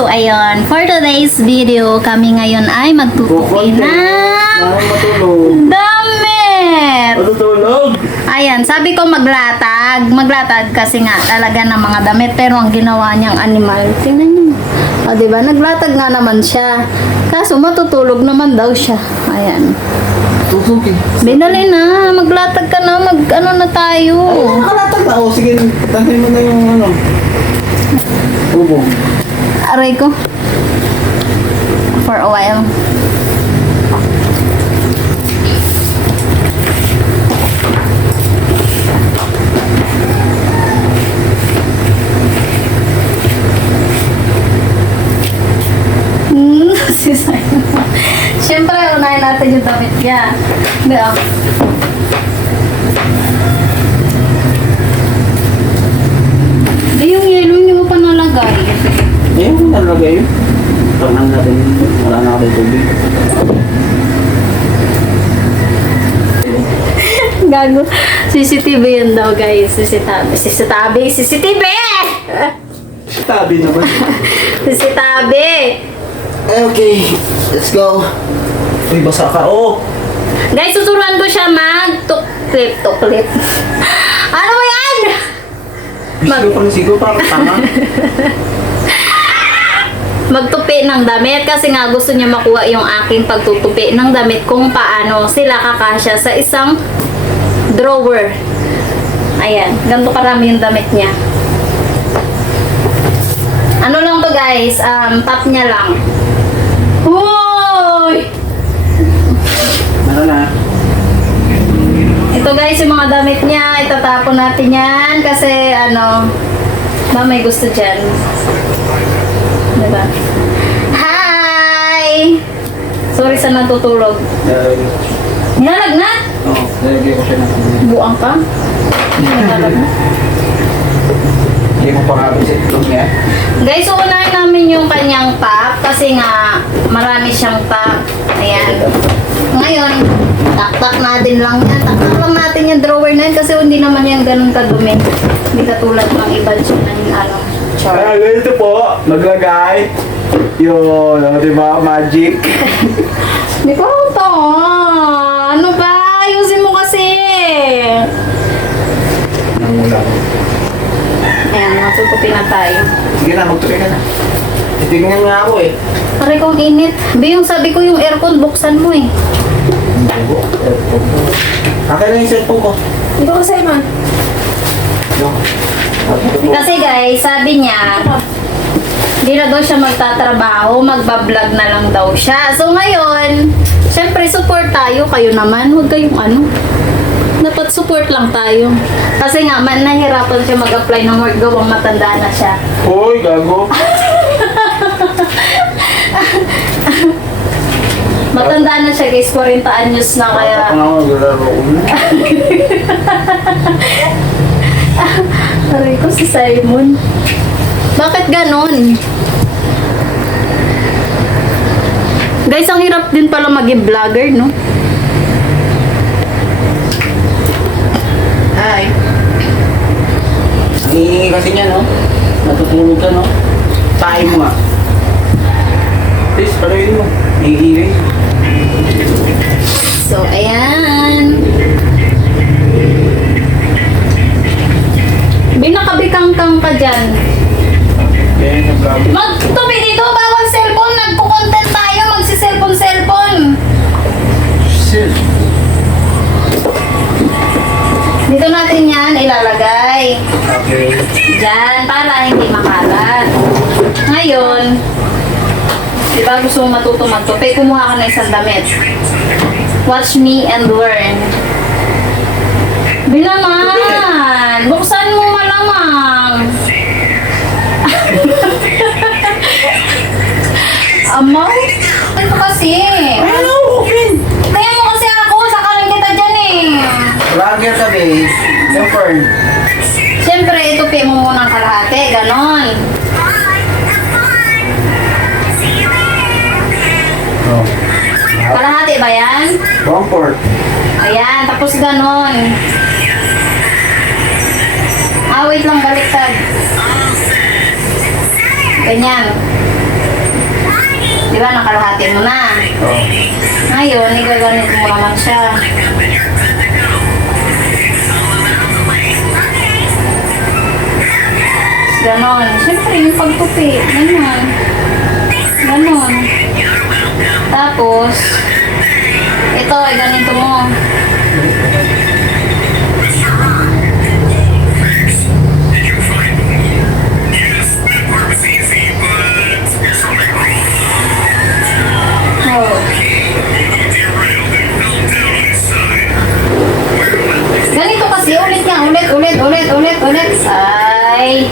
So ayun, for today's video, kami ngayon ay magtutupi ng damit. Matutulog. Ayan, sabi ko maglatag kasi nga talaga ng mga damit, pero ang ginawa niyang animal, tingnan niyo. O diba, naglatag nga naman siya. Kaso matutulog naman daw siya. Ayan. Tutugin. Binali na, maglatag ka na, ano na tayo. Ay, nakalatag na. O, sige, tahin mo na yung ano. Bubong. Aray ko. For a while. Si Simon. Siyempre, unahin natin yung damit niya. Hindi ah. Hindi yung yellow, hindi mo pa nalagay. Eh, kung nalagay yun. Tangan natin. Wala na natin tubig. Gago. CCTV yun daw, guys. CCTV! Tabi naman. CCTV! Okay, let's go. Uy, basa ka. Oh! Guys, susuruan ko siya mag-tuklip. Ano mo yan? Sigo parang tanga. Magtupi ng damit kasi nga gusto niya makuha yung aking pagtutupi ng damit kung paano sila kakasya sa isang drawer. Ayan, ganito karami yung damit niya. Ano lang to guys, top niya lang. Hoy! Ano na? Ito guys, yung mga damit niya, itatapon natin yan kasi ano, ba may gusto dyan. Diba? Hi! Sorry sa natutulog. Nilalagnat? Oo, lalagay ko siya ng Buang ka? Nilalagnat? Hindi mo pangabit sa itlog niya. Guys, uunahin namin yung kanyang top kasi nga marami siyang top. Ayan. Ngayon, taktak natin lang yan. Taktak lang natin yung drawer na yan kasi hindi naman yan ganun kadumi. Hindi katulad ng iba dyan ng ano, char. Ganito po, maglagay. Yun, di ba? Magic. Hindi ko ito. Ano ba? Ayusin mo kasi. Nangulang. Ayan, matutupin na tayo. Sige na, magtuloy ka na. Titignan nga ako eh. Pare kong init. Bi, yung sabi ko yung aircon, buksan mo eh. Akin na yung cellphone ko. Hindi ko sa'yo man. Yung. Kasi guys, sabi niya, hindi na daw siya magtatrabaho, magbablog na lang daw siya. So ngayon, syempre support tayo, kayo naman, huwag kayong ano. Dapat support lang tayo. Kasi nga, nahirapan siya mag-apply ng work, gawang matanda na siya. Hoy, gago. Matanda na siya guys, 40 anyos na kaya. Ako na ako, naglalaro ko. Aray ko si Simon. Bakit ganon? Guys, ang hirap din pala maging vlogger, no? Hi. Ang hihingi kasi niya, no? Natutulog ka, no? Tayo mo nga. Please, paluin mo. Hihingi. So, ayan. Binakabikangkang ka dyan. Kaya yung vlog. Magtupi dito, bawal cellphone. Nagko-content tayo, magsi-cellphone. Shit. Dito natin yan ilalagay. Okay. Diyan, para hindi makalat. Ngayon, di ba gusto mo matuto magtupi? Kumuha ka na isang damit. Watch me and learn. Bilaman! Buksan mo malamang! Amaw? Ano kasi? Ano? Open! Kaya mo kasi ako, sakalan kita dyan eh. Vlogger ka, babe. Yung fern. Siyempre, itupi mo muna ang kalahati, ganon. Oh. Kalahati ba yan? Comfort. Ayan, tapos ganon. Wait lang, baliktad. Ganyan. ba, nakalahati mo na. Oo. Ngayon, igaganit mo naman siya. Ganon. Siyempre, yung pagtupi. Ganon. Ganon. Tapos, ito, ay ganito mo. Oh. Ganito kasi, ulit nga, ulit. Ay,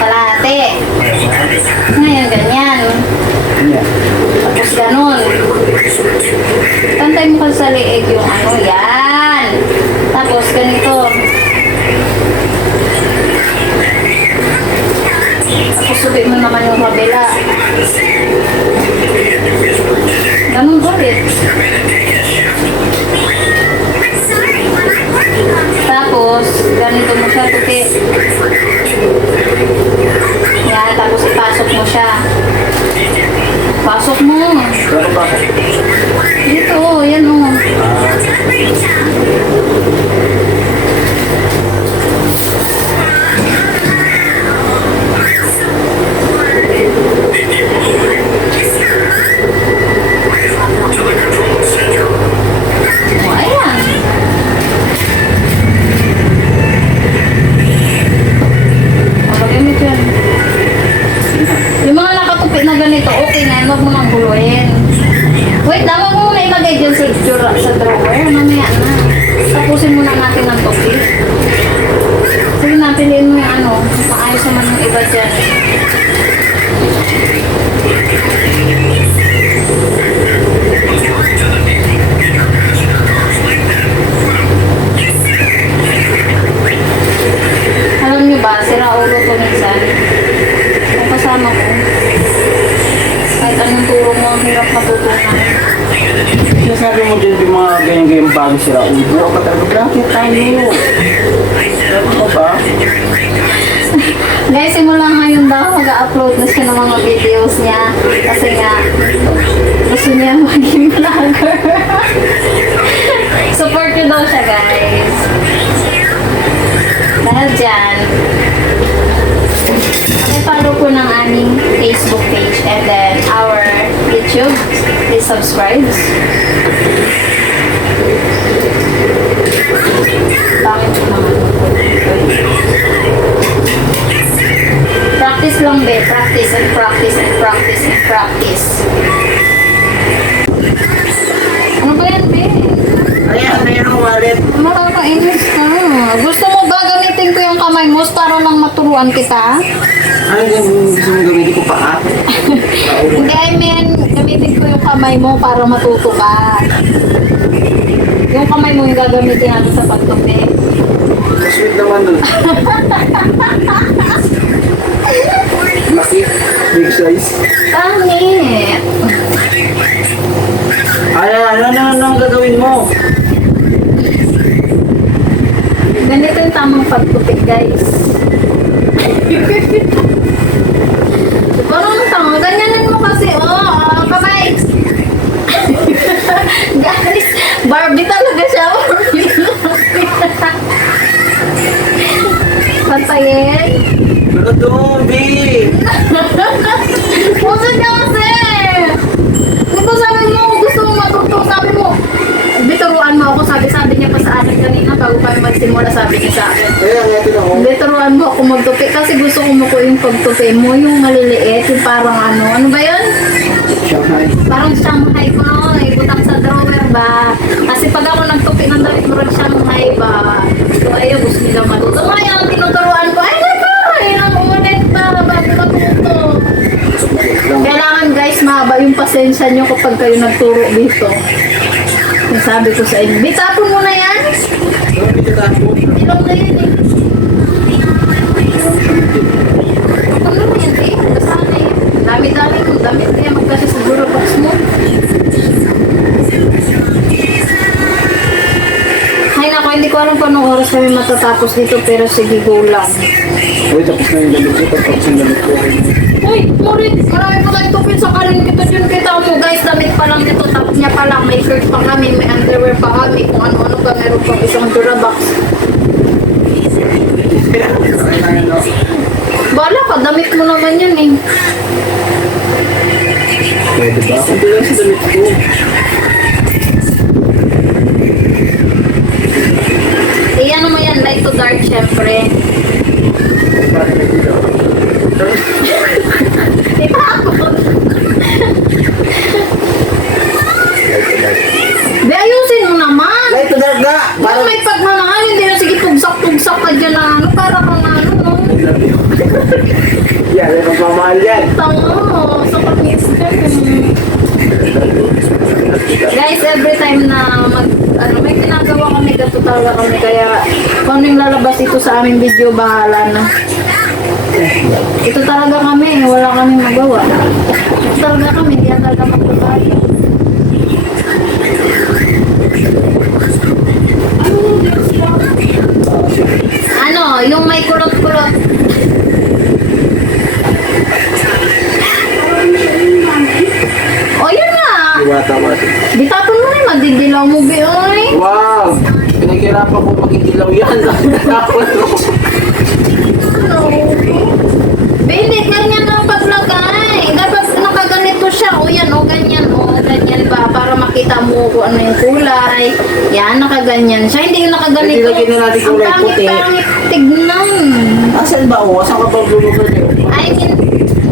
kalahati. Ngayon, ganyan. Ganyan. Tapos ganun. Pantay mo kasi sa leeg yung ano, yan. Tapos ganito. Tapos subik mo naman yung kabila. Ganun ulit. Tapos, ganito mo siya, tupi. Yan, tapos ipasok mo siya. Pasok mo. Pero bakit? Dito, yan o. Ayan. Magamit yan. Yung mga nakatupi na ganito, okay na, huwag mo nang guluhin. Wait, dapat mo muna ilagay dyan sa drawer. Mamaya na. Tapusin muna natin ang tupi. Sige na, piliin mo yung ano. Maayos naman yung iba dyan. Alam niyo ba, sira ulo ko minsan. Ang kasama ko. Kahit anong turo mo, ang hirap matutunan. Sinasabi mo dyan yung mga ganyan-ganyan bago sila. Ulo ka talaga. Bakit tayo? Ano mo ba? Guys, simula ngayon daw, mag-upload na siya ng mga videos niya. Kasi nga, gusto niya maging vlogger. Support niyo daw siya, guys. Dahil dyan, follow po ng aming Facebook page and then our YouTube. Please subscribe. Bakit naman? Practice lang, be. Practice and practice and practice and practice. Ano ba yan, be? Ayan ang wallet. Nakakainis ka. Gusto mo ba gamitin ko yung kamay mo para lang maturuan kita? Ay, gusto mong gamitin ko pa Hindi, I mean, gamitin ko yung kamay mo para matuto ka. Yung kamay mo yung gagamitin natin sa pagtupi. Sweet naman dun. Laki. Big size. Pangit. Ay, ano ang gagawin mo? Ganito yung tamang pagtupi, guys. Parang tanga, ganyanan mo kasi. Kamay. Guys, Barbie talaga siya. Barbie. Patayin. Ano to, B? Puso niya kasi. Di ba sabi mo, gusto mo matuto, sabi mo, bituruan mo ako, sabi niya pa sa akin kanina bago kami magsimula, sabi niya sa akin. Kaya nga tinanong. Bituruan mo ako magtupi kasi gusto ko mo yung pagtupi mo, yung maliliit, yung parang ano ba yun? Shanghai. Parang Shanghai ko, ibutang sa drawer ba? Kasi pag ako nagtupi ng damit mo rin Shanghai ba? So ayun, gusto nila matuto. Ngayon, tinuturuan ko, ay nako, ilang ulit pa, bago matuto. Kailangan guys, mahaba yung pasensya nyo kapag kayo nagturo dito. Yung sabi ko sa inyo, bitapon mo na yan. Ilong na yun eh. Ano na yan eh? Kasama eh. Dami-dami kung damit. Kaya magkasya siguro box mo. Ay nako, hindi ko alam kung anong oras kami matatapos dito pero sige, go lang. Uy, tapos na yung damit ko. Tapos yung damit ko. Uy, Murit, marami pa tayong tupin sa kanin kita dyan. Kita mo guys, damit pa lang dito. Tapos niya pa lang, may shirt pa kami, may underwear pa kami. Kung ano-ano pa, meron pa isang Durabox. Bala ka, damit mo naman yun eh. Pwede ba? Kung lang sa damit ko. Ano mo yan, light to dark syempre. Itakot. Be, ayusin mo naman. Light to dark na! Parang may pagmamahal, hindi na sige tugsak-tugsak ka dyan na ano, para kang ano, no? Yan, may pagmamahal yan. Tama, so pag-mix ka Guys, every time na may ginagawa kami, gato talaga kami, kaya kung ano yung lalabas ito sa aming video, bahala na. Ito talaga kami, wala kami magawa. Ito talaga kami, hindi talaga magbabayo. Ano, yung may kulot-kulot. O, yan na. Tama. Bitapon mo na yung madidilaw mo, Bioy. Wow! Pinaghirapan ko mag-idilaw yan. Tapos Be, hindi, ganyan ang paglagay. Dapat nakaganito siya. O yan, o ganyan, ba? Para makita mo kung ano yung kulay. Yan, nakaganyan siya. Hindi yung nakaganito. Hindi, lagyan na natin kulay Ang puti. pangit-pangit tignan. asan ba o? Saan ka ba lulugan yun? I mean,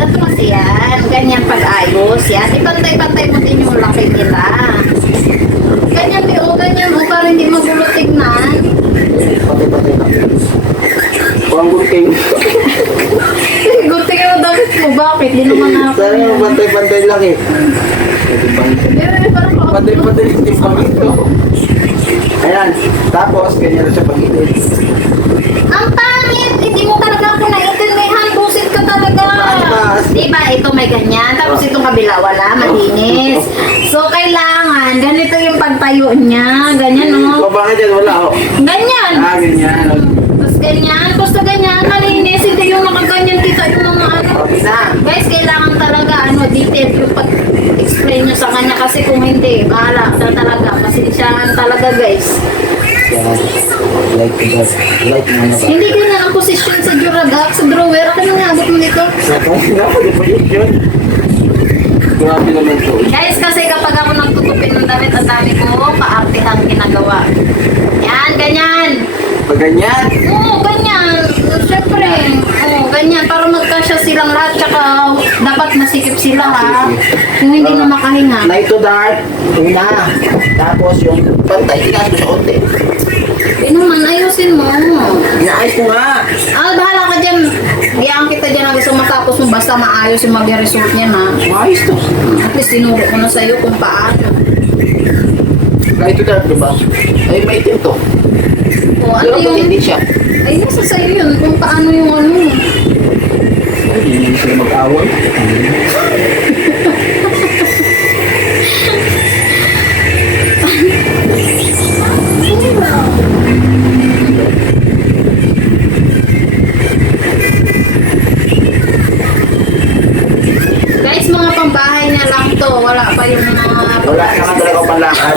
ito kasi yan. Ganyan pag-ayos. Yan. Ipantay-pantay mo din yung laki nila. Ganyan, Be, o ganyan, o para hindi magulo tignan. Patay na. Huwag gunting. Gunting yung damit mo. Bakit? Di naman ako. Sana yung pantay-pantay lang eh. Parang ako. Pantay-pantay yung timpangin ko. Ayan. Tapos, ganyan na siya pag-init. Ang pangit! Hindi mo talaga ako naiintindihan. Busit ka talaga. Mas. Diba? Ito may ganyan. Tapos itong kabila wala. Malinis. So, kailangan. Ganito yung pagtayo niya. Ganyan, O no? bakit yan? Wala o. Ganyan. Ganyan. Tapos ganyan. Tapos ganyan. Malinis. Hindi yung nakaganyan kita yung mga ano. Okay na. Guys, kailangan talaga detail yung pag-explain nyo sa kanya kasi kung hindi, bahala na talaga. Pasensyahan talaga, guys. Yan. Like mo na ba? Hindi ganyan ang posisyon sa Durabox, sa drawer. Ano nga, abot mo nito? Pwede pa yun. Grabe naman to. Guys, kasi kapag ako nagtutupin ng damit, ang dami ko, paartihang ginagawa. Yan, ganyan. Pag ganyan. Oo, ganyan. Siyempre, ganyan. Para magkasya silang lahat, tsaka dapat masikip sila, ha? Kung hindi na makahinga. Light to dark. Una. Tapos yung pantay, tinaas mo sa konti. Naman, ayusin mo. Inaayos ko nga. Bahala ka dyan. Giyaan kita dyan na gusto matapos mo basta maayos yung mag-result niya na. Maayos to. At least tinuro ko na sa'yo kung paano. Light to dark, diba? Ay, may itim to. O ano Pero yung... hindi siya. Ay, nasa sa'yo yun kung paano yung ano. Ay, hindi sila mag-awal. Guys, mga pambahay niya lang to. Wala pa yung mga... Wala naman talaga panlakad.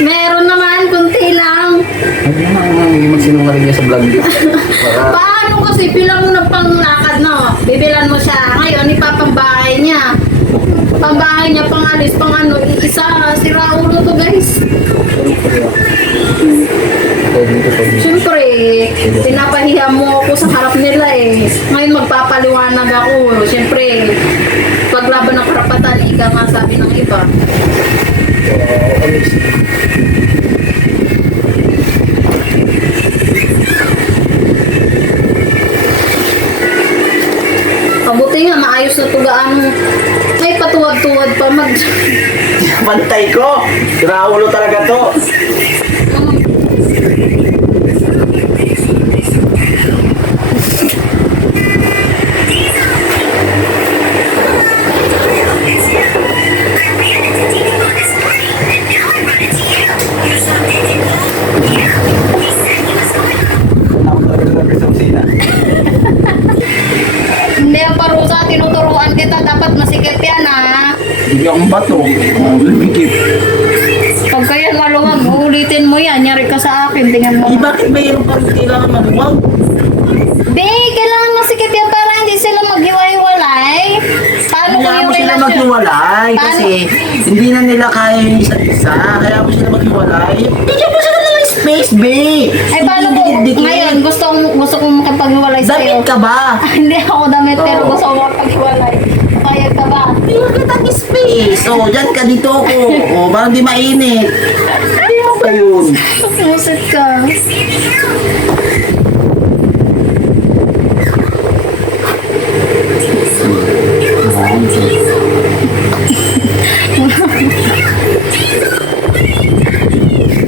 Meron naman, kunti lang. Ano naman ang magsinungaling niya sa vlog niya? Para... Paano kasi bilang mo ng panglakad, no? Bibilan mo siya. Ngayon, ipapambahay niya. Pambahay niya, pangalis, pang ano, isa, sira ulo to, guys. Siyempre, pinapahiya mo ako sa harap nila eh. Ngayon magpapaliwanag ako. Siyempre, paglaban ng karapatan, ika nga sabi ng iba. Pabuti nga, maayos na tugaan mo. May patuwad-tuwad pa mag... Pantay ko! Raulo talaga to! Ako talaga sa kusina. Hindi akong bato. Lumikip. Pag kaya maluwag, uulitin mo yan. Nyari ka sa akin, tingnan mo. Eh, bakit mayroon pa rin kailangan maluwag? Be, kailangan masikip yan para hindi sila maghiwa-hiwalay. Paano Kaya kayo mo sila relasyon? maghiwalay kasi hindi na nila kaya yung isa't isa. Kaya mo sila maghiwalay. Bigyan mo sila ng space, be. Ay, paano ko? Ngayon, gusto kong makapaghiwalay sa'yo. Damit ka ba? Hindi ako damit, pero Oo. gusto ko makapaghiwalay. Kaya ka ba? Bigyan kita ng space. O, dyan ka dito ko. O, parang di mainit. Ano ba yun? Musit ka.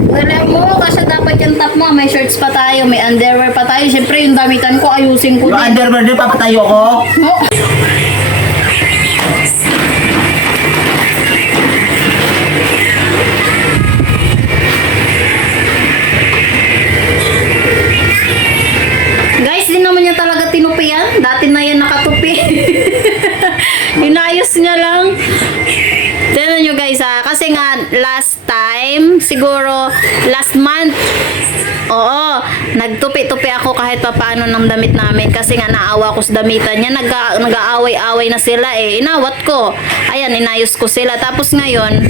Wala mo, kasi dapat yung top mo. May shorts pa tayo, may underwear pa tayo. Siyempre, yung damitan ko, ayusin ko Yung din. underwear din, papatayo ko. Oh. Guys, di naman niya talaga tinupi yan. Dati na yan nakatupi. Inayos niya lang. Tignan nyo guys ha. Kasi nga last time, siguro last month, oo, nagtupi-tupi ako kahit pa paano ng damit namin. Kasi nga naawa ko sa damitan niya. Nag-aaway-away na sila eh. Inawat ko. Ayan, inayos ko sila. Tapos ngayon,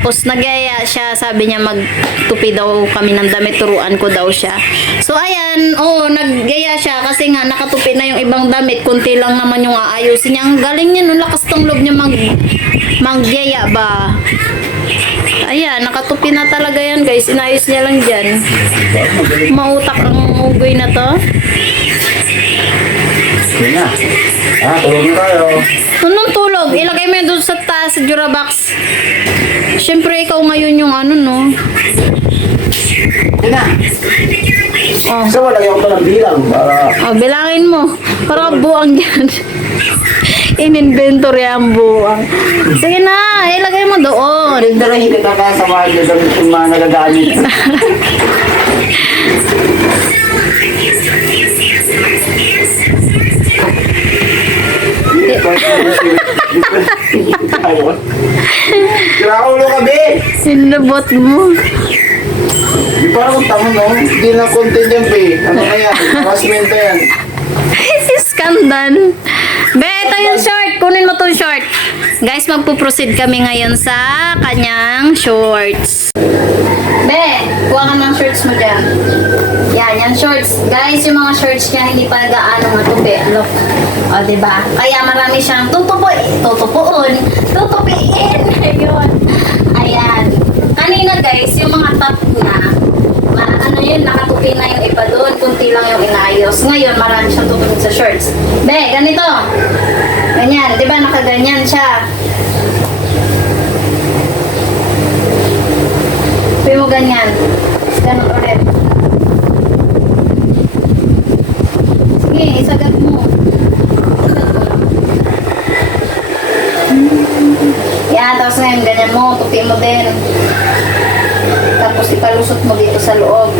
nagyaya siya, sabi niya magtupi daw kami ng damit, turuan ko daw siya. So ayan, oo, nagyaya siya kasi nga nakatupi na yung ibang damit, kunti lang naman yung aayusin niya. Ang galing niya, no, lakas tong loob niya magyaya ba. Ayan, nakatupi na talaga yan guys, inayos niya lang dyan. Mautak ang ugoy na to. Yun na. Tulog na tayo. Anong tulog? Ilagay mo yun doon sa taas, sa Durabox. Siyempre, ikaw ngayon yung ano, no? Yun na. Oh. Gusto mo, lagyan ko pa ng bilang para... Oh, bilangin mo. Para buang yan. In-inventory ang buang. Sige na, ilagay mo doon. Hindi na hindi nakasama dyan sa mga nagagamit. Kinakaulo ka, be! Sinabot mo. Di parang tama, no? Hindi na content yan, be. Ano na yan? Harassment na yan. Skandal. Be, ito yung short. Kunin mo tong short. Guys, magpo-proceed kami ngayon sa kanyang shorts. Be, kuha ka ng shorts mo dyan. Yan, yan shorts. Guys, yung mga shorts niya hindi pa gaano matupi. Look. O, diba? Kaya marami siyang tutupuin. Ayun. Ayan. Kanina guys, yung mga top na, ano yun, nakatupi na yung iba doon. Kunti lang yung inayos. Ngayon, marami siyang tutupi sa shorts. Be, ganito. Ganyan. Diba nakaganyan siya? Tupi mo ganyan. Ganun ulit. Sige, isagat mo. Isagat mo lang. Yan, tapos ngayon, ganyan mo. Tupi mo din. Tapos ipalusot mo dito sa loob.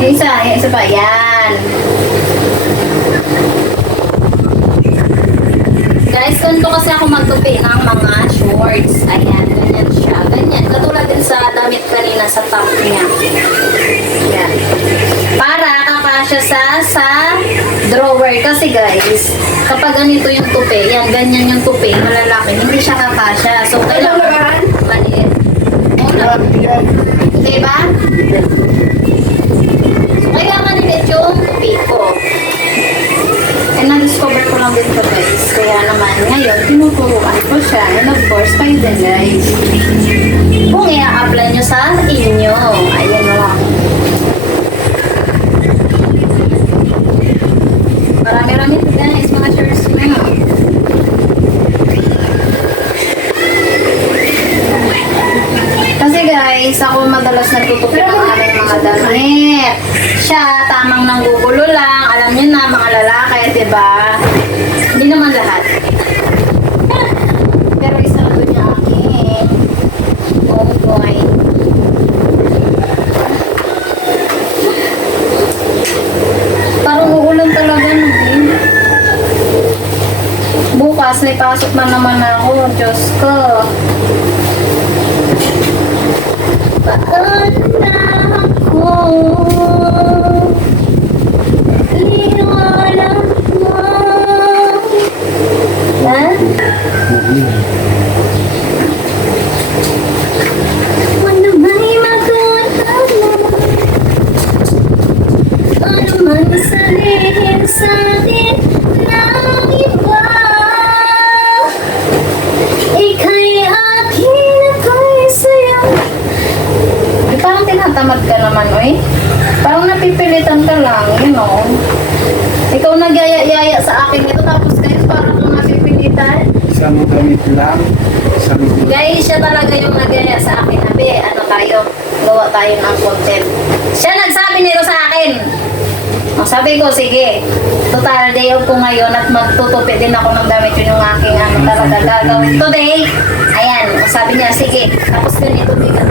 Yung isa pa. Yan. Guys, ganito kasi ako magtupi ng mga shorts. Ayan, ganyan siya. Ganyan. Katulad din sa damit kanina sa top niya. Yan. Para kakasya sa drawer. Kasi guys, kapag ganito yung tupi, yan, ganyan yung tupi, malalaki, hindi siya kakasya. So, kailangan maliit. Diba? So, kailangan maliit yung tupi ko. And na-discover ko lang din ito guys. Kaya naman ngayon, tinuturuan ko siya. And of course, kayo din guys. Kung i-apply nyo sa inyo. Ayan lang. Marami-rami ito guys, mga shirts na. Kasi guys, ako madalas nagtutupi ng aming mga damit. Siya, tamang nanggugulo lang. Alam niyo na, mga lalaki, diba? Hindi naman lahat. Pero isa na doon yung akin. Oh boy. Parang uulan talaga, no? Bukas, may pasok na naman ako. Diyos ko. Paano na ako? Iwanan mo. Ha? Ano may magawa mo? Ano man sabihin sa'tin ng iba? Ika'y akin, ako'y sa'yo. Di parang tinatamad ka naman, oy. Parang napipilitan ka lang, you know. Ikaw nagyaya-yaya sa akin ito, tapos kayo parang kung napipilitan. Isang gamit lang. Isang... Guys, siya talaga yung nagyaya sa akin. Abi, ano tayo? Gawa tayo ng content. Siya nagsabi nito sa akin. Sabi ko, sige. Total day off ko ngayon at magtutupi din ako ng damit. Yun yung aking ano talaga gagawin. Today, ayan. Sabi niya, sige. Tapos ganito, ganyan.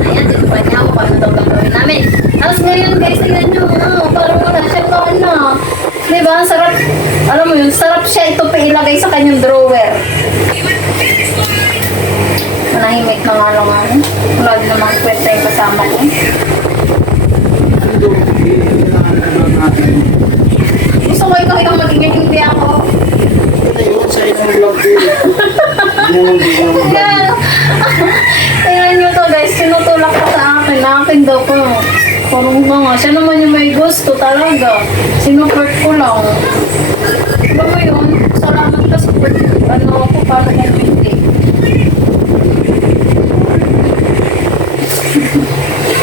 Ayan, tinupan niya ako kung ano daw gagawin namin. Tapos ngayon, guys, tingnan nyo. Parang wala siyang ano. Diba? Sarap. Alam mo yun, sarap siya itupi ilagay sa kanyang drawer. Manahimik na nga lang ano. Wala din namang kwenta yung kasama niya. Gusto ko ikaw yung magiging hindi ako. Ayun, sa isang vlog ko. Tingnan nyo to guys, tinutulak ko sa akin. Akin daw ko. Parang nga, siya naman yung may gusto talaga. Sinuport ko lang. Diba mo yun? Salamat ka support. Ano ako, paano yan hindi.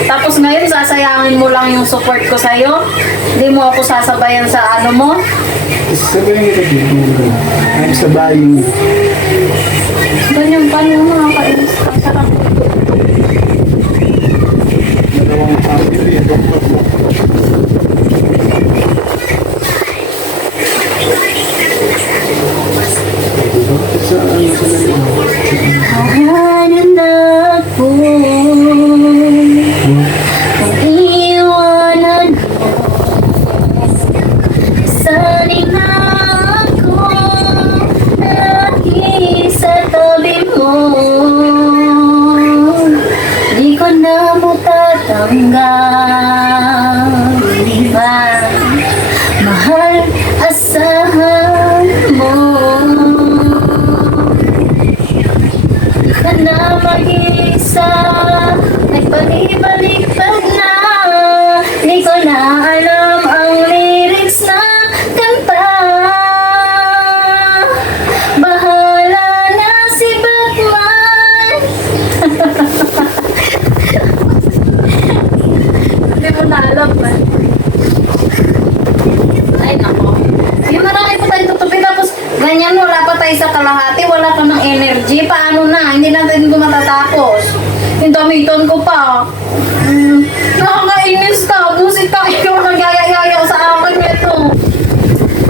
Tapos ngayon, sasayangin mo lang yung support ko sa'yo. Hindi mo ako sasabayan sa ano mo. Sabihin kita dito. Ay, sabayin. Ganyan pa yung mga kainis. Ang sarap. Dalawang family, doktor mo. Sa ano sa Hahanan ako. Ang iwanan mo. Sanay na ako. Lagi sa tabi mo. Di ko na matatanggap. Diba? Mahal, asahan mo. Ka na mag-isa, nagbalik-baliktad na. Di ko na alam ang lyrics na kanta. Bahala na si Batman. Hindi mo na alam man. Ay nako. Yung marami pa tayo tutupi tapos ganyan wala pa tayo sa kalahati, wala ka ng energy. Paano na? Hindi natin ito matatapos. Yung damitan ko pa. Nakakainis ka. Busit ka. Ikaw nagaya-yaya sa akin nito.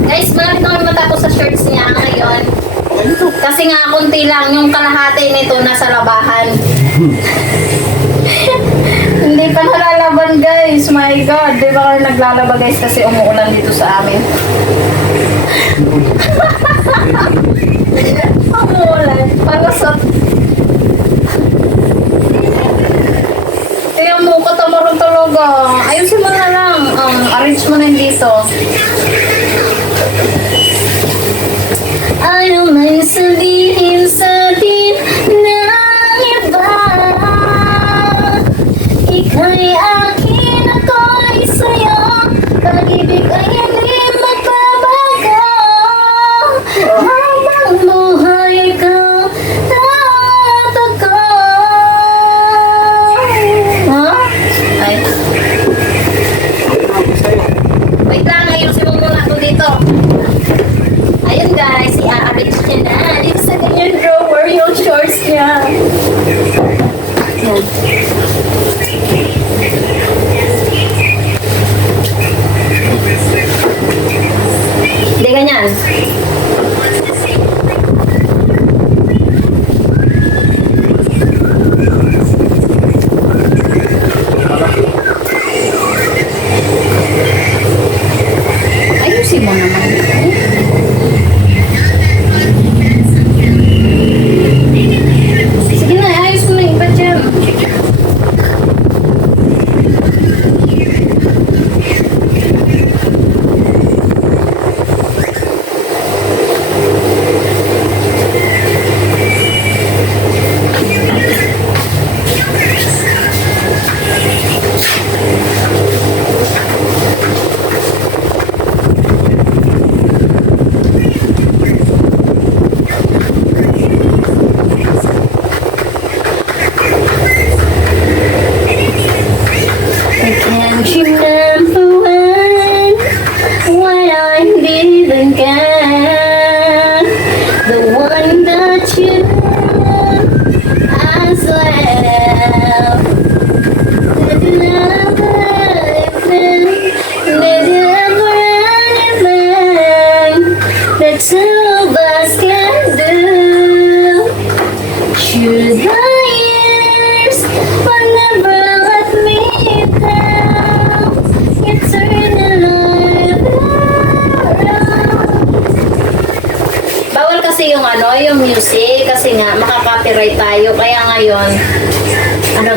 Guys, malapit na kami matapos sa shirts niya ngayon. Kasi nga konti lang yung kalahati nito nasa labahan. Hindi pa nalalaban guys. My God. Di ba kayo naglalaba guys kasi umuulan dito sa amin. Umuulan. Palasot. Tingnan mo, katamaran talaga. Ayusin mo na lang. Arrange mo na yun dito. Ano man sabihin sa'tin ng iba, ika'y akin, ako'y sa'yo. Pag-ibig ay hindi magbabago. Habang buhay ka, tatago. Ha? Ay. Wait lang, ayusin mo muna ako dito. Ayun guys, i-arrange niya na. Dito sa kanyang drawer yung shorts niya. Yan. You're number one, what I didn't get, the one that you as well. Did you ever anything that two of us can do? Through the years, but never let me down. You turn the light around. Bawal kasi yung yung music kasi nga makaka-copyright tayo. Kaya ngayon,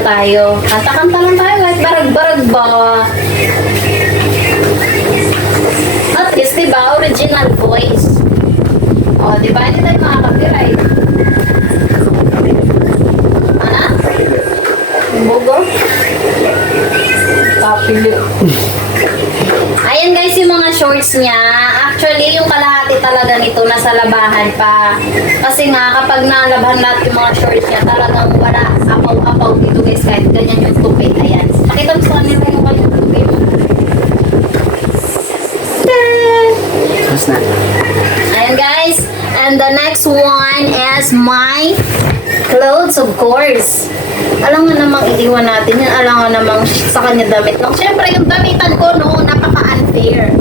tayo? Kanta-kanta lang tayo kahit barag-barag ba? At least, diba, original voice. O, diba, hindi tayo makaka-copyright. Bugo? Kapili. Ayan guys, yung mga shorts niya. Actually, yung kalahati talaga nito nasa labahan pa. Kasi nga, kapag nalabahan lahat yung mga shorts niya, talagang wala apaw-apaw dito guys. Kahit ganyan yung tupid. Ayan. Pakita mo sa kanila yung kanyang tupid. Tapos na. Ayan guys. And the next one is my clothes, of course. Alam nga namang iiwan natin yan. Alam nga namang sa kanya damit lang. Siyempre, yung damitan ko, no, napaka-unfair.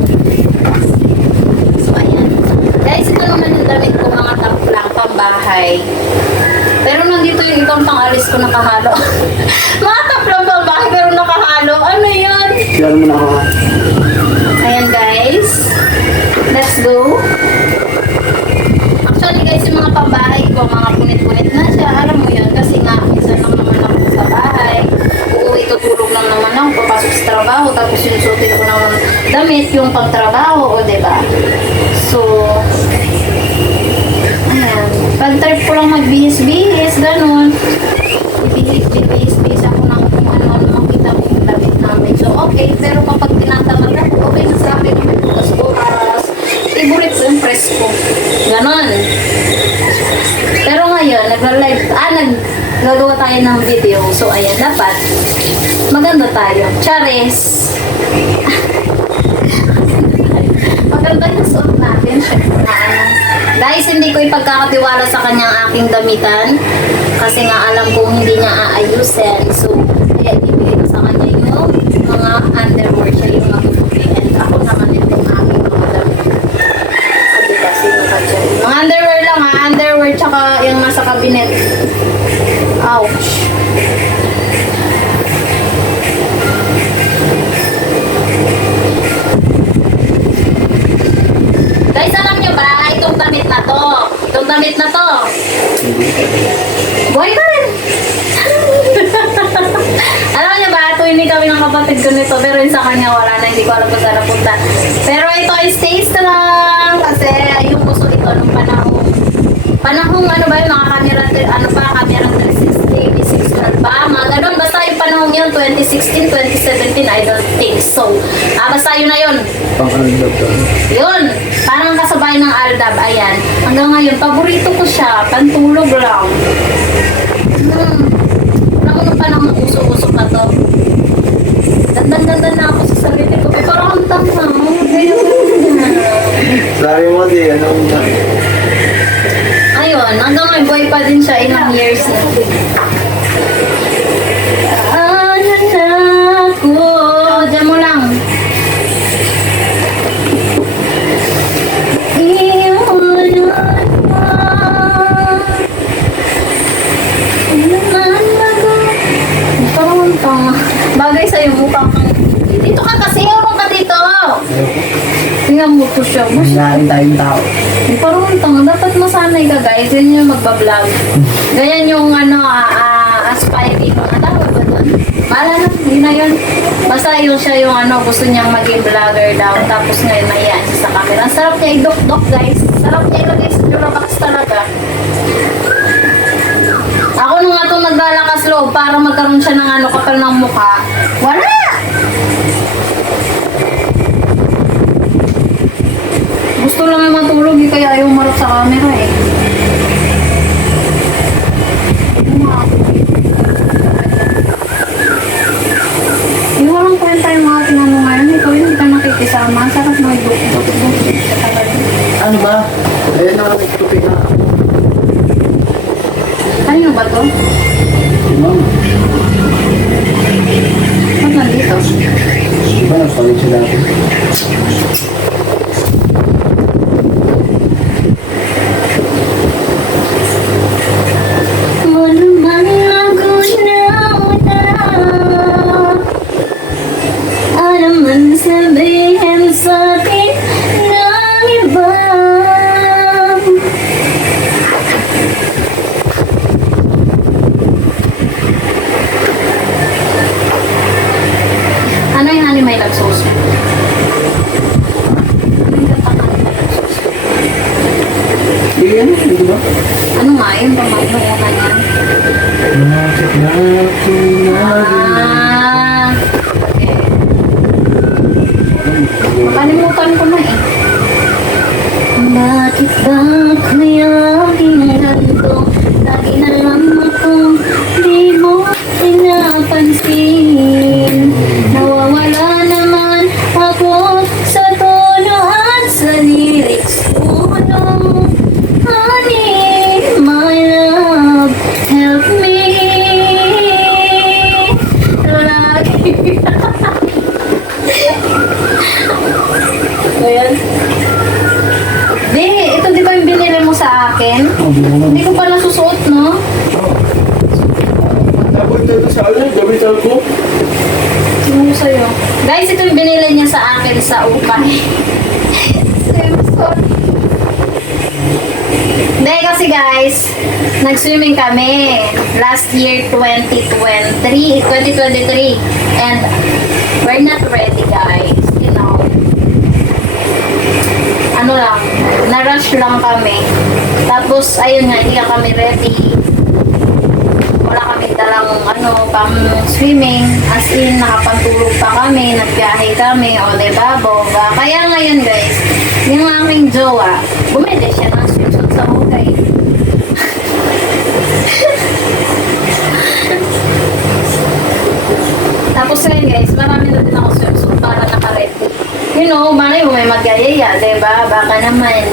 So, ayan. Guys, ito naman yung damit ko, mga top lang, pambahay. Pero nandito yung ibang pang-alis ko nakahalo. Mga top lang pambahay, pero nakahalo. Ano yun? Lalo mo na ako. Ayan, guys. Let's go. Actually, guys, yung mga pambahay ko, mga punit-punit na siya. Alam mo yun, kasi nga, minsan lang naman ako sa bahay. Uuwi, tutulog lang naman ako, papasok sa trabaho, tapos yung suotin ko naman damit, yung pagtrabaho, o diba? So, ayan. Pag-trip ko lang magbihis-bihis, ganun. Bihis-bihis ako ng kung ano-ano makita ko yung damit namin. So, okay, pero kapag tinatamagan, okay na sa akin yung bukas oras. Favorite ko yung presko. Ganon. Pero ngayon, naggagawa tayo ng video. So, ayan, dapat maganda tayo. Charis! Maganda yung suot natin. Syempre na Guys, hindi ko ipagkakatiwala sa kanyang aking damitan. Kasi nga alam kong hindi niya aayusin. So, kaya ibigay ko sa kanya yung mga underwear. Siya yung mag-booking. And ako naman ito yung aking mga damit. Diba, sino ka dyan? Mga underwear lang ha. Underwear tsaka yung nasa cabinet. Ouch. Guys, alam nyo ba? Itong damit na to. Itong damit na to. Buhay ka rin. Alam nyo ba? Tuwing kami ng kapatid ko nito. Pero yung sa kanya wala na. Hindi ko alam kung saan napunta. Pero ito ay stays lang. Kasi yung puso ito nung panahong ano ba yung mga camera, camera 360, 360 ba? Mga ganun. Basta yung panahong yun, 2016, 2017, I don't think so. Basta yun na yun. Pang-aldab ka. Yun. Parang kasabay ng Aldab. Ayan. Hanggang ngayon, paborito ko siya. Pantulog lang. Alam mo nung panahong uso-uso pa to. Dandan-dandan na ako sa sarili ko. Parang ang tama. Sabi mo di, ano na. Ayun, hanggang ngayon, boy pa din siya ilang years na. Ano na ako? Diyan mo lang. Bagay sa'yo mukhang dito ka kasi, urong ka dito. Tingnan mo ko siya. Hinahin tayong tao. Parang tanga, dapat masanay ka guys. Yan yung magbablog. Ganyan yung aspiring. Tawag ba doon? Mala na, yun na yun. Basta yun siya yung gusto niyang maging vlogger daw. Tapos ngayon mahiyan siya sa camera. Ang sarap niya i-dok-dok guys. Sarap niya ilagay sa Durabox talaga. Ako nung nga itong naglalakas loob para magkaroon siya ng kapal ng mukha. Wala! Gusto lang yung matulog kaya ayaw marap sa camera eh. Walang kwenta yung mga masarap mo i-bukit sa tagal. Ano ba? Ayan na, nagtupi na. Kanino ba to? Si Mama. Ba't nandito? Di ba nagpalit siya dati? Maluman ako na ano man sabihin sa akin ng iba. Ano yung honey may love sauce? Ano yung kanta honey may love sauce? Yan, di ba? Ano nga yun? Pamagno una niya. Bakit na ako Ah, okay. Makalimutan ko na eh. Bakit ba kayang ganito? Lagi na lang akong di mo pinapansin. Nawawala naman ako sa tono at sa lyrics mo. Honey, my love, help me. Lagi. Ayan. Di, ito di ba yung binili mo sa akin? Hindi ko pa nasusuot, no? Tapos ito sa akin, gamitan ko. Sino ko sa'yo? Guys, ito yung binili niya sa akin sa ukay. Sorry. Hindi kasi guys, nag-swimming kami last year 2023 and we're not ready guys, you know. Ano lang, na-rush lang kami. Tapos ayun nga, hindi kami ready. Wala kami dalang pang swimming, as in nakapantulog pa kami, nagbiyahe kami, o diba, boga. Kaya ngayon guys, yung aming jowa, bumili siya ng swimsuit sa hukay. Tapos ngayon guys, marami na din ako swimsuit para naka-ready. You know, malay mo may magyayaya, diba? Baka naman.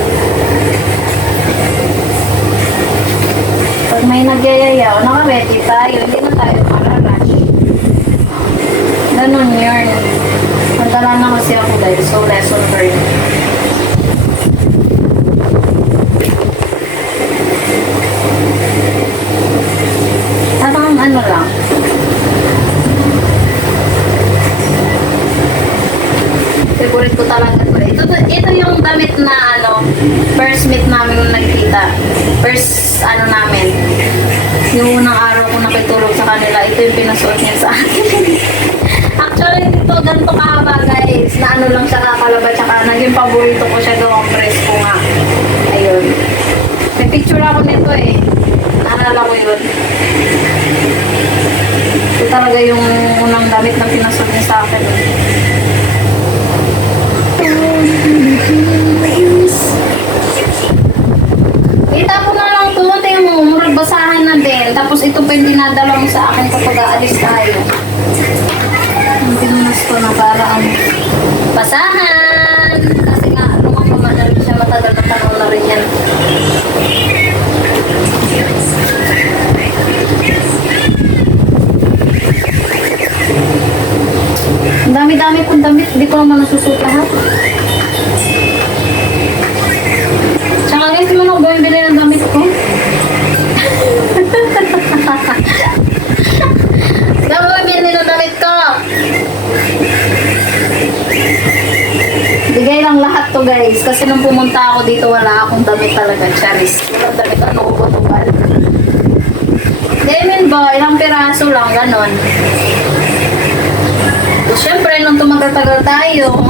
Pag may nagyayaya, o naka-ready tayo, hindi na tayo mararush. Ganon yun. Magdala na kasi ako guys, so lesson learned. Parang ano lang. Favorite ko talaga to. Ito yung damit na first meet namin nung nagkita. First namin. Yung unang araw ko nakitulog sa kanila, ito yung pinasuot niya sa akin. Actually, ito ganito kahaba guys. Na lang siya kakalaba, tsaka naging paborito ko siya doon, press ko nga. Ayun. May picture ako nito eh. Naalala ko yun. Ito talaga yung unang damit na pinasuot niya sa akin. Itapon na lang ito. Tingnan mo, murag basahan na din. Tapos ito pa yung dinadala mo sa akin kapag aalis tayo. Ang pinunas ko na para basahan. Kasi nga, lumapamadali siya, matagal na tanong na rin yan. Ang dami-dami kong damit. Hindi ko naman nasusuot lahat. Tsaka guys, di mo na ba yung bilhin ng damit ko? Dami mo yung bilhin ng damit ko! Bigay lang lahat to guys. Kasi nung pumunta ako dito, wala akong damit talaga. Charis. Walang damit, ano ko butugal. Demin ba? Ilang piraso lang, ganon. So, syempre, nung tumagal-tagal tayo,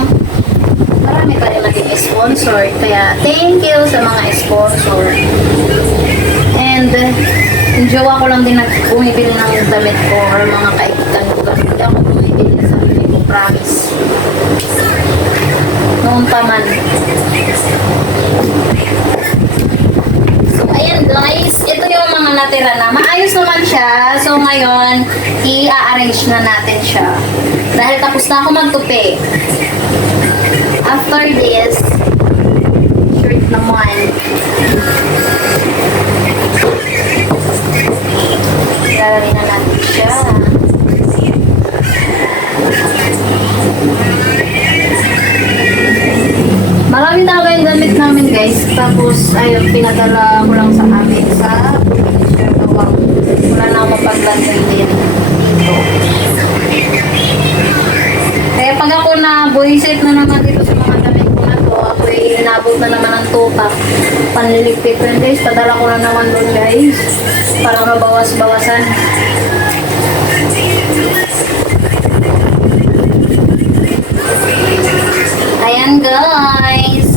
marami pa rin naging sponsor. Kaya, thank you sa mga sponsor. And, yung jowa ko lang din bumibili ng damit ko or mga kaibigan ko. Hindi ako bumibili sa sarili ko, promise. Noon pa man. So, ayan guys. Ito yung mga natira na. Maayos naman siya. So, ngayon, i-arrange na natin siya. Dahil tapos na ako magtupi. After this, shirt naman. Lalagyan na natin siya. Marami talaga yung damit namin guys. Tapos ayun, pinadala ko lang sa amin sa shirt awang. Wala na akong mapaglantoy din dito. Kaya pag ako na buisit na naman dito sa mga damit ko na to, ako inabot na naman ng tutak. Panliligpit ko yun guys. Padala ko na naman doon guys. Para mabawas-bawasan. Ayan guys.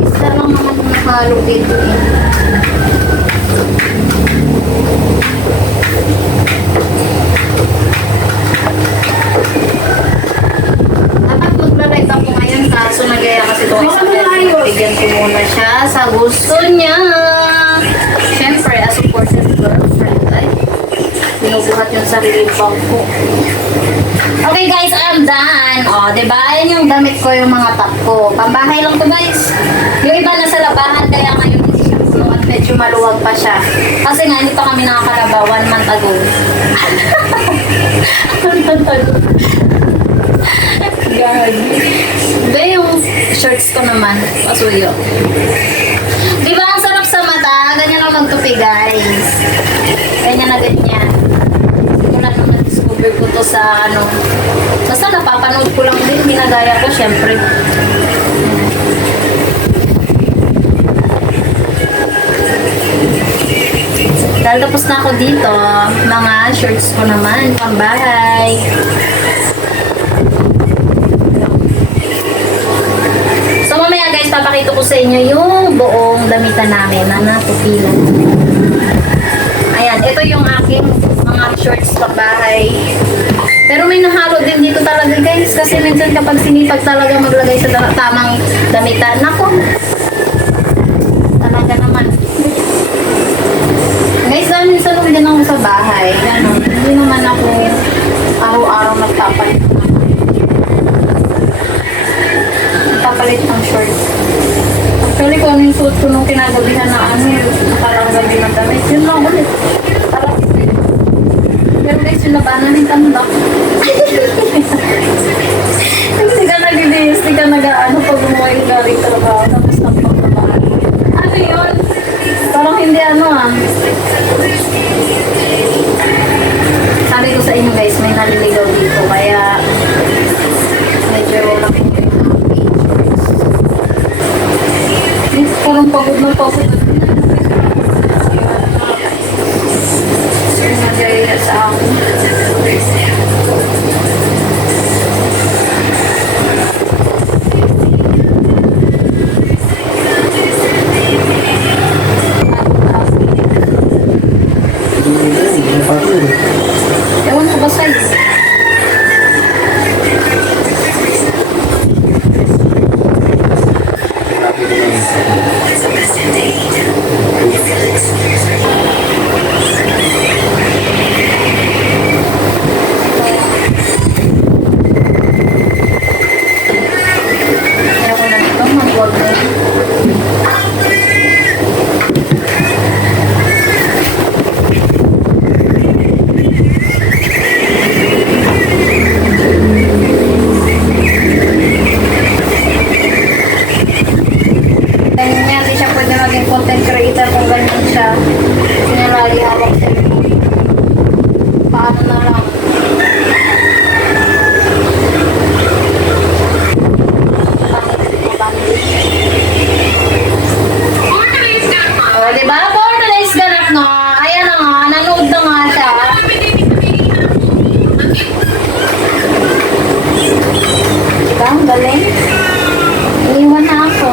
Isa lang naman yung nakalo dito eh. Dapat magla-live ako ngayon kaso nagaya kasi ito sa bigyan ko muna siya sa gusto niya. Siyempre, as supportive girlfriend ay binubuhat yung sarili ko. Okay guys, I'm done. O, diba? Ayan yung damit ko, yung mga top ko. Pambahay lang to guys. Yung iba nasa labahan, kaya ngayon hindi siya puno at medyo maluwag pa siya. Kasi nga, hindi pa kami nakakalaba 1 month ago. 1 month ago. God. Diba yung shorts ko naman, pasuyo. Diba ang sarap sa mata? Ganyan lang magtupi guys. Ganyan na ganyan. Simula nung na-discover ko to sa ano. Basta napapanood ko lang din, ginagaya ko syempre. Dahil tapos na ako dito, mga shorts ko naman, pambahay. So mamaya guys, papakita ko sa inyo yung buong damitan namin na natupilan. Ayan, ito yung aking mga shorts pambahay. Pero may nahalo din dito talaga guys, kasi minsan kapag sinipag talaga maglagay sa tamang damitan, nako, talaga naman. Guys, dahil minsan din ako sa bahay, gano'n, hindi naman ako araw-araw magpapalit. Magpapalit ng short. Actually, kung ano yung suot ko nung kinagabihan na ano, parang gabi ng damit, yun lang ulit. Parang, pero guys, yung labanan ng tandak. Hindi ka nag-ilis, hindi ka nag-ano pag umuwi yung galing trabaho, tapos napagtrabaho. Ano yun? Parang hindi ano ah. Sabi ko sa inyo guys, may naliligaw dito, kaya medyo parang pagod na pagod. Nagaya sa akin. Ewan ko ba sa'yo? Ewan na ito, mag-work na. Hindi siya pwede maging content creator kung ganyan siya. Sinalagi hawak sa iyo. Paano na lang? O, diba? For today's ganap no? Ayan na nga, nanood na nga siya. Diba? Ang galing. Iiwan na ako.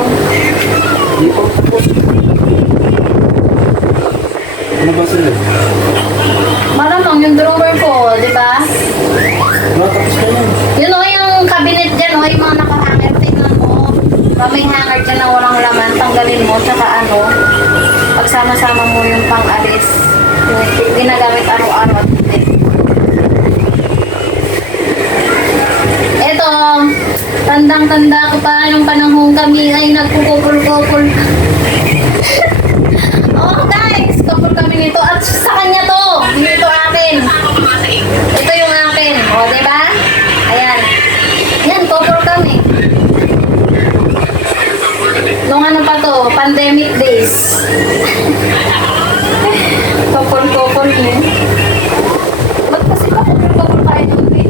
Hindi pa tapos. Ano ba sila? Malamang yung drawer ko, di ba? Tapos ka na. Yun o, yung cabinet dyan o, yung mga nakahanger, tingnan mo. May hanger dyan na walang laman, tanggalin mo, tsaka ano, pagsama-sama mo yung pang-alis. Yung ginagamit araw-araw. Ito, tandang tanda ko pa nung panahon kami ay nagkukupul-kupul. Oh guys, couple kami nito. At sa kanya to. Hindi ito akin. Ito yung akin. O, diba? Ayan. Yan, couple kami. Nung ano pa to, pandemic days. Couple niyo. Ba't kasi couple tayo nung day?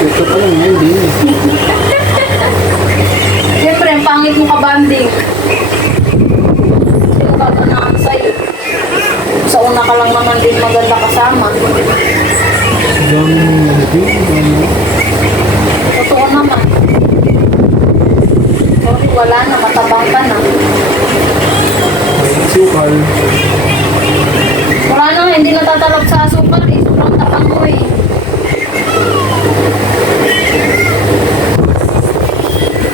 Ito pa lang yun din. Siyempre, ang pangit mo ka-banding. Sino gaganahan sa'yo? Sa una ka lang naman din maganda kasama. Totoo naman. Sorry, wala na. Matabang ka na. Sukal. Wala na, hindi natatalab sa asukal eh. Sobrang tapang ko eh.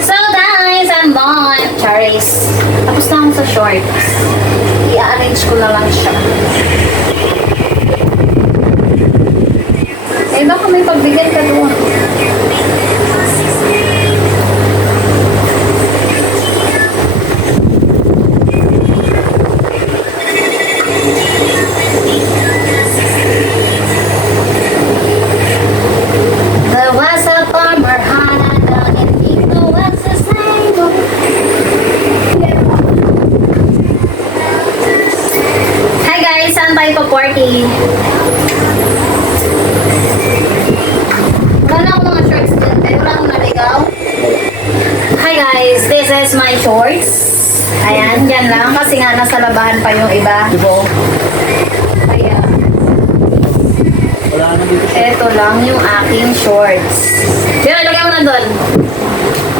So guys, I'm done. Charis. Tapos na ako sa shorts. I-arrange ko na lang siya. Eh baka may pagbigay ka doon. There was a farmer down in Pico, what's his name? Hi guys, saan tayo pa-party? Wala na akong mga shorts dyan. Wala akong naligaw. Hi guys, this is my shorts. Ayan, dyan lang. Kasi nga nasa labahan pa yung iba. Di ba? Ayan. Wala na dito. Ito lang yung aking shorts. Yun, lagay mo na doon.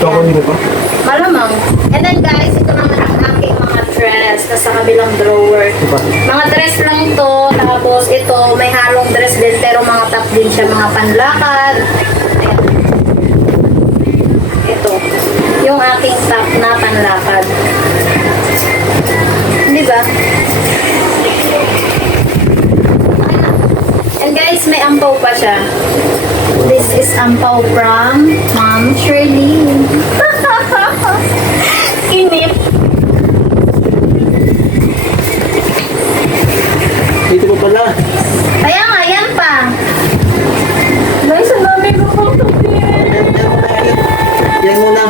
Ako hindi pa. Malamang. And then guys, ito naman ang aking mga dress na sa kabilang drawer. Diba? Mga dress lang to. Tapos ito, may halong dress din. Pero mga top din siya, mga panlakad. Ayan. Ito. Yung aking top na panlakad. Di ba? And guys, may ampaw pa siya. This is ampaw from Ma'am Shirley. Inip. Dito pa pala. Kaya nga, yan pa. Guys, ang dami ko pang tubig. Yan muna.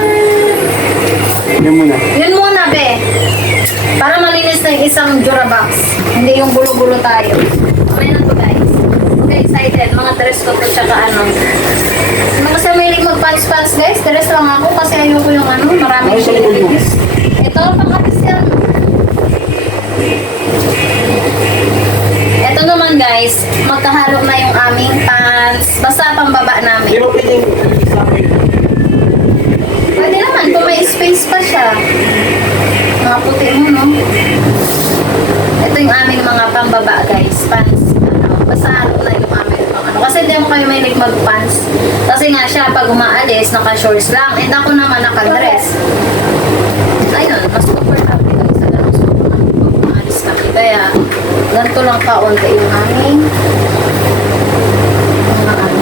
Yan muna. Yun muna, be. Para malinis na yung isang Durabox. Hindi yung gulo-gulo tayo. Okay na to, guys. Okay, excited. Mga dress ko to, tsaka ano. Mga sa mahilig mag-pants-pants, guys. Dress lang ako kasi ayoko yung ano, maraming shades. Ito, pangkapis yan. Ito naman, guys. Magkahalo na yung aming pants. Basta pambaba Di namin. ba pwedeng sa akin? Pwede naman, kung may space pa siya. Mga puti mo, no? Ito yung aming mga pambaba, guys. Pants. Ano, basta halo na yung aming mga ano. Kasi hindi mo kayo may mag-pants. Kasi nga siya, pag umaalis, naka-shorts lang. And ako naman naka-dress. Ayun, mas comfortable kami sa ganun. So, pag umaalis kami. Kaya, ganito lang kaunti yung aming mga ano.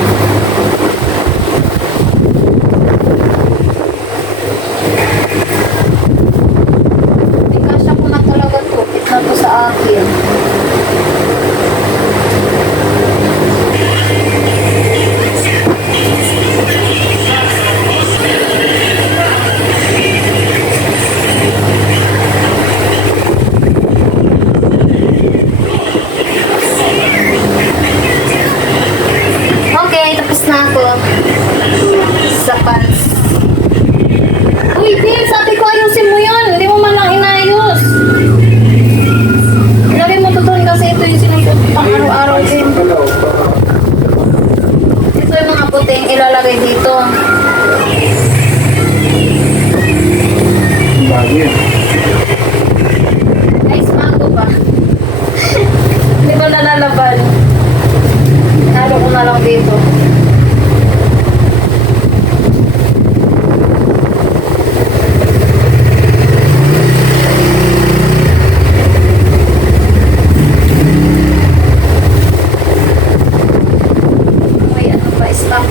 Hindi kasya ko na talaga to. Fit na to sa akin. Okay, tapos na ako. Sa pants. Uy, Tim, sabi ko ayusin mo yun. Hindi mo man lang inayos. Ilagay mo to doon kasi ito yung sinapot pang araw-araw din. Ito yung mga puting ilalagay dito. Bago yan. Guys, bago pa. Hindi ko nalalaban. Halo ko na lang dito. May ano pa, stock.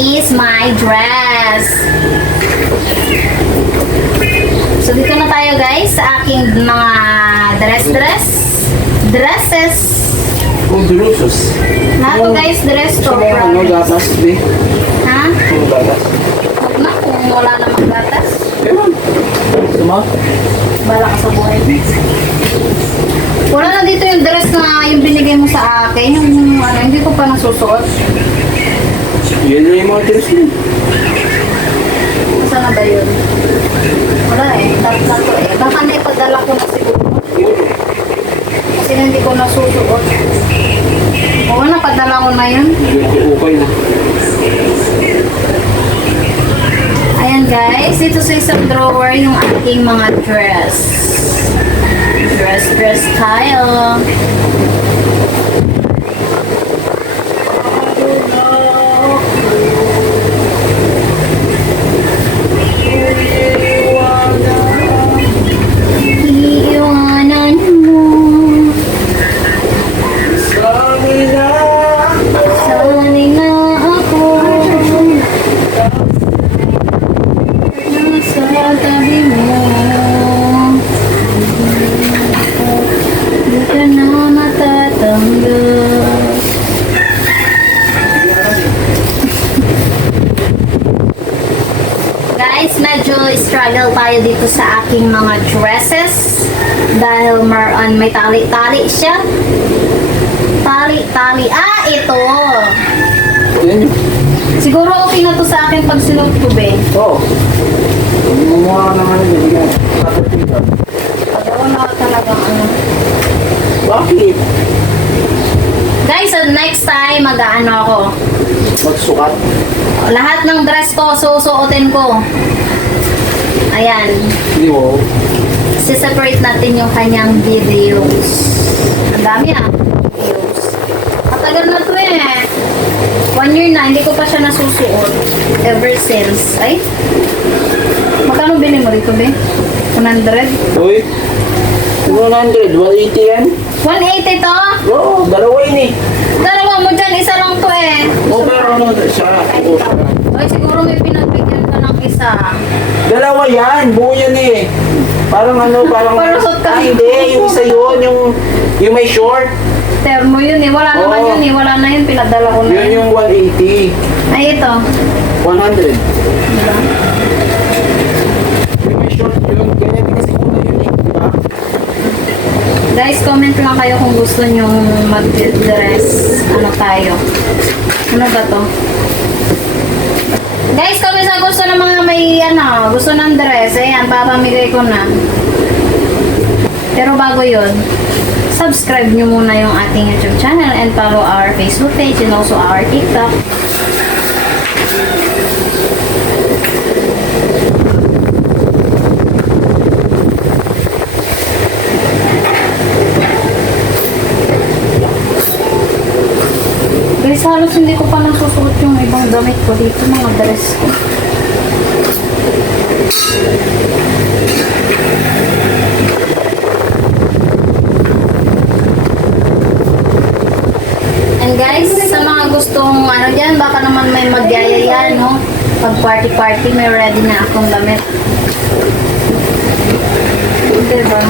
is my dress. So dito na tayo guys sa aking mga dresses. Kung drusos. Lahat to guys, dress to. Gusto mo ano, gatas, be? Ha? Yung gatas. Huwag na kung wala namang gatas. Ewan. Gusto mo? Bala ka sa buhay. Wala na dito yung dress na yung binigay mo sa akin. Yung ano, hindi ko pa nasusuot. Yan na yung mga dress mo. Saan na ba yun? Wala eh. Tapos na to eh. Baka na ipadala ko na siguro. Kasi hindi ko nasusuot. Oo, napadala ko na yun. Okay na. Ayan guys, ito sa isang drawer yung aking mga dress. Dress style. Iiwanan mo. Sanay na ako. Nasa tabi mo. Di ka na matatanggap. Guys, medyo struggle tayo dito sa aking mga dresses dahil may tali-tali siya. Tali-tali. Ah, ito. Yan yun. Siguro okay na to sa akin pag sinuot ko, be. Oo. Mumukha naman yun. Yan. Katapitan. Pag-awa na talaga ano. Bakit? Guys, so next time, mag-ano ako. Magsukat. Lahat ng dress ko, susuotin ko. Ayan. Hindi mo. Separate natin yung kanyang videos. Ang dami ah. Videos. Matagal na to eh. 1 year na, hindi ko pa siya nasusuot. Ever since. Ay? Magkano bili mo rito, be? 100? Uy. 100. 180 yan. 180 to? Oo. Dalawa yun eh. Dalawa mo dyan, isa lang to eh. O pero ano siya. Ay, siguro may pinagbigyan ka ng isa. Dalawa yan. Buo yan eh. Parang ano, parang... Palusot ka. Ah, hindi. Yung isa yun. Yung may short. Termo yun eh. Wala naman Oo. yun eh. Wala na yun. Pinadala ko na Yun yung 180. Ay, ito. 100. Diba? Yung may short yun. Ganyan din kasi kuna yun eh. Diba? Guys, comment lang kayo kung gusto nyo mag-dress. Ano tayo? Ano ba to? Guys, comment sa gusto ng mga may gusto ng dress. Ayan, papamigay ko na. Pero bago yun, subscribe nyo muna yung ating YouTube channel and follow our Facebook page and also our TikTok. Guys, halos hindi ko pa nasusuot yung ibang damit ko dito, mga dress ko. And guys, sa mga gustong dyan, baka naman may magyayaya, no? Pag party-party, may ready na akong damit. Diba?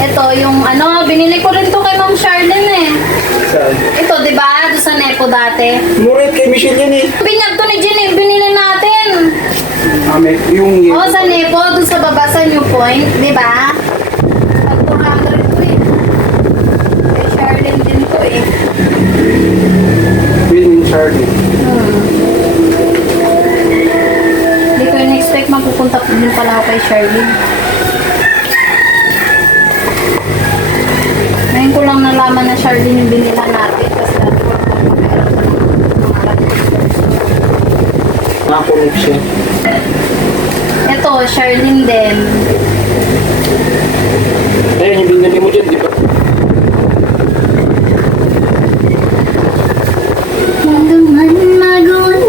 Ito, yung binili ko rin to kay Ma'am Charlene eh. Saan? Ito, di ba? Doon sa Nepo dati. Murit kay Michelle yan eh. Binyag to ni Jenny, binili natin. Yung... Oo, sa Nepo, doon sa baba sa New Point, di ba? Pag 400 to eh. Kay Charlene din to eh. Win Charlie. Hindi ko in-expect mapupunta din pala ako kay Charlene. Ngayon ko lang nalaman na Charlene yung binila natin. Kasi dati ko Nakakunik siya. ito, Charlene din. Ayun, yung binili mo dyan, di ba? Kung man magulo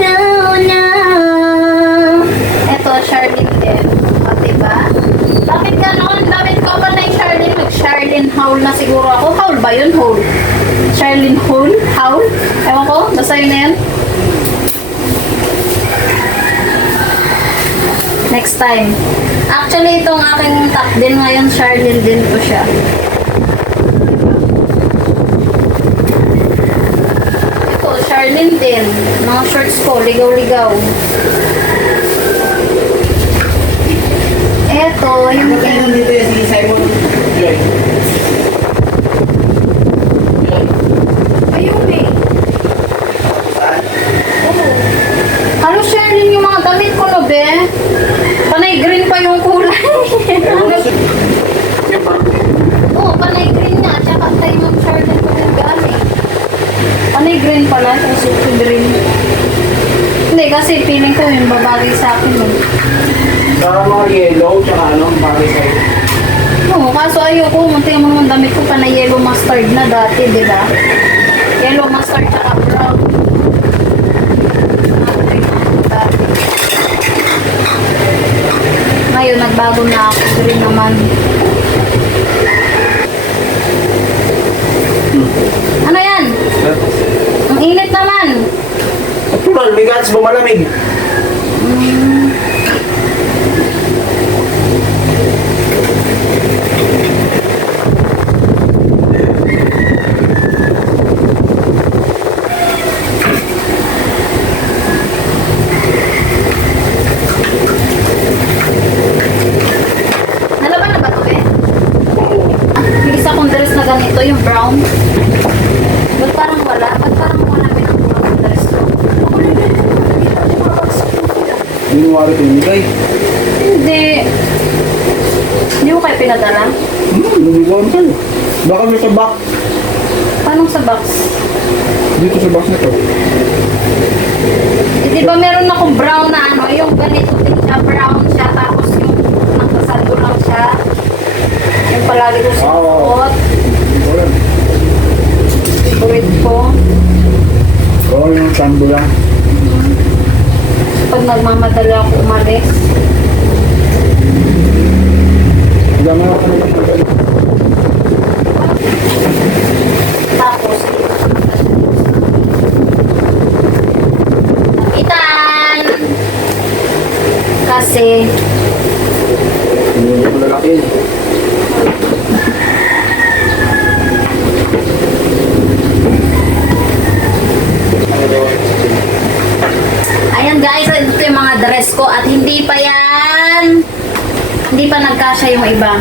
siguro ako. Haul ba yun? Haul. Charlene Haul? Haul? Ewan ko. Basta yun na yan. Next time. Actually, itong aking top din ngayon, Charlene din po siya. Ito, Charlene din. Mga shorts ko, ligaw-ligaw. Ito, yung Ano dito yan si Simon? Joy. Joy. ayun eh. Saan? Oo. Halos Charlene yung mga damit ko, no, be? Panay green pa yung kulay. Oo, panay green nga. Tsaka tayo ng Charlene ko yung gamit. Panay green pala, tapos super green. Hindi, kasi feeling ko yung babagay sa akin. Eh. Saka mga yellow, tsaka ano, bagay sa'yo. Oo, kaso ayoko. Munti mo naman damit ko pa na yellow mustard na dati, di ba? Yellow mustard tsaka brown. Dati. Ngayon, nagbago na ako. Green naman. Ano yan? Ang init naman. Natural, may gats ba malamig? Nalaban na ba ito, eh? May isa kong dress na ganito, yung brown. Ba't parang wala? Ba't parang wala pinakuluan ng dress ko? Binuwari ko yung bigay. Hindi. Hindi mo kayo pinadala? Nabigawan ka. Baka may sa box. Paano sa box? Dito sa box na to. Eh, di ba meron akong brown na ano, yung ganito din siya, brown siya, tapos yung nakasaldo lang siya. Yung palagi ko sinuot. Wala. Favorite ko. Oo, yung tambo lang. Pag nagmamadali ako umalis. Dama ako na yung magaling. Tapos, kapitan! Kasi, Hindi ko lalaki. ayan guys, ito yung mga dress ko at hindi pa yan, hindi pa nagkasya yung iba.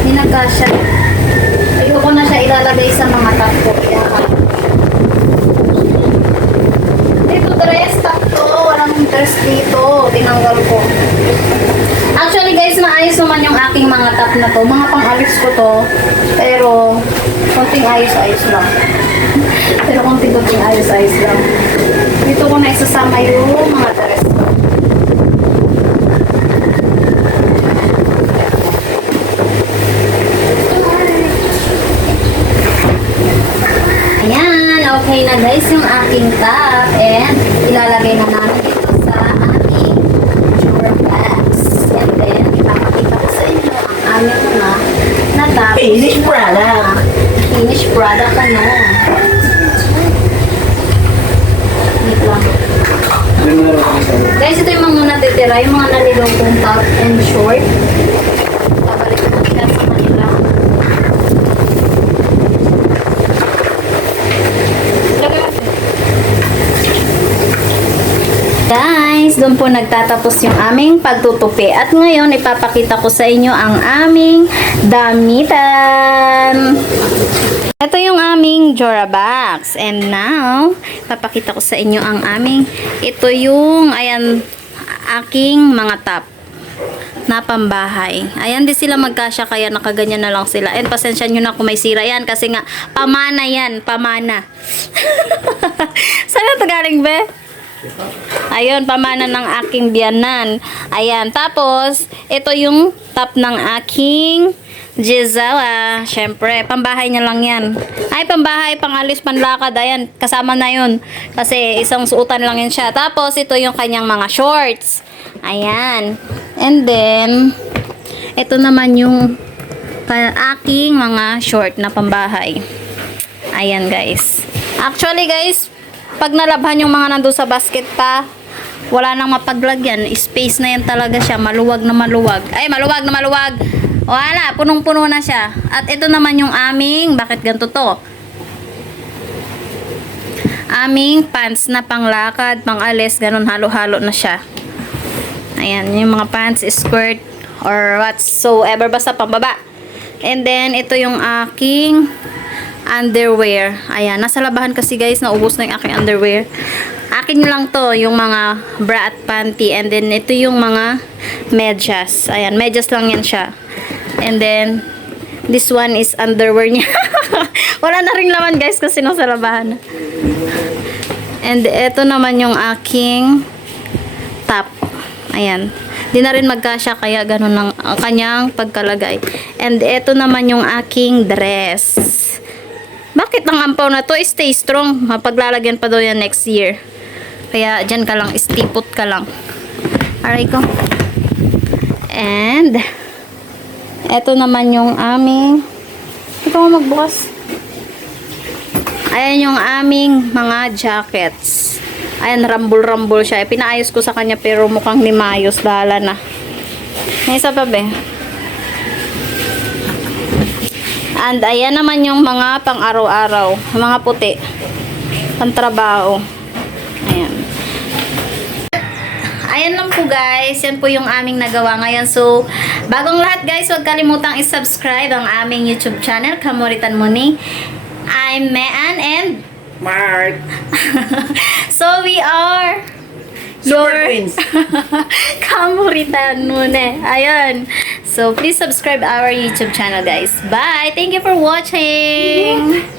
Hindi nagkasya. Ayoko na siya ilalagay sa mga top ko. Dito dress, top to. Walang dress dito. Tinanggal ko. Actually guys, maayos naman yung aking mga top na to. Mga pang-alis ko to. Pero, konting ayos-ayos lang. Pero konting ayos-ayos lang. Dito ko na isasama yung mga dress ko. Ayan, okay na guys yung aking top. And ilalagay na namin ito sa aking drawer bags. And then, ipapakita ko sa inyo ang aming mga natapos. Finished product. Finished product ano. Wait lang. May meron ako sa'yo. Guys, ito yung mga natitira, yung mga nalilong kong top and short. Babalik ko siya sa kanila. Guys, doon po nagtatapos yung aming pagtutupi. At ngayon, ipapakita ko sa inyo ang aming damitan. Ito yung aming Jora box. And now, papakita ko sa inyo ang aming, ito yung, ayan, aking mga top na pambahay. Ayan, di sila magkasya, kaya nakaganyan na lang sila. And pasensya nyo na kung may sira yan, kasi nga, pamana yan, pamana. Saan na ito galing, be? Ayun, pamana ng aking biyanan. Ayan, tapos, ito yung top ng aking Gisela. Syempre, pambahay niya lang yan. Ay, pambahay, pangalis, panlakad. Ayan, kasama na yun. Kasi isang suotan lang yun siya. Tapos, ito yung kanyang mga shorts. Ayan. And then, ito naman yung aking mga short na pambahay. Ayan guys. Actually guys, pag nalabhan yung mga nandun sa basket pa, wala nang mapaglagyan. Space na yan talaga siya. Maluwag na maluwag. Ay, maluwag na maluwag. Wala, punong-puno na siya. At ito naman yung aming, bakit ganito to? Aming pants na panglakad, pangalis, ganun halo-halo na siya. Ayan, yung mga pants, skirt, or whatsoever, basta pambaba. And then, ito yung aking underwear. Ayan, nasa labahan kasi guys, naubos na yung aking underwear. Akin lang to, yung mga bra at panty. And then, ito yung mga medyas. Ayan, medyas lang yan siya. And then, this one is underwear niya. Wala na rin laman guys kasi nasa labahan. And ito naman yung aking top. Ayan. Di na rin magkasya kaya ganun ang kanyang pagkalagay. And ito naman yung aking dress. Bakit ang ampaw na to? Stay strong. Mapaglalagyan pa daw yan next year. Kaya dyan ka lang. Stipot ka lang. Aray ko. And ito naman yung aming ito mo magbukas. Ayan yung aming mga jackets. Ayan, rambol-rambol siya. Pinaayos ko sa kanya pero mukhang limayos. Bahala na. May isa pa ba? And ayan naman yung mga pang araw-araw. Mga puti. Pantrabaho. Ayan. Ayan lang po guys. Yan po yung aming nagawa ngayon. So, bagong lahat guys, huwag kalimutang i-subscribe ang aming YouTube channel, Kamuritan Muni. I'm Mean and Mark! so we are Super Twins! Kamuritan Muni. Ayun. So please subscribe our YouTube channel guys. Bye! Thank you for watching!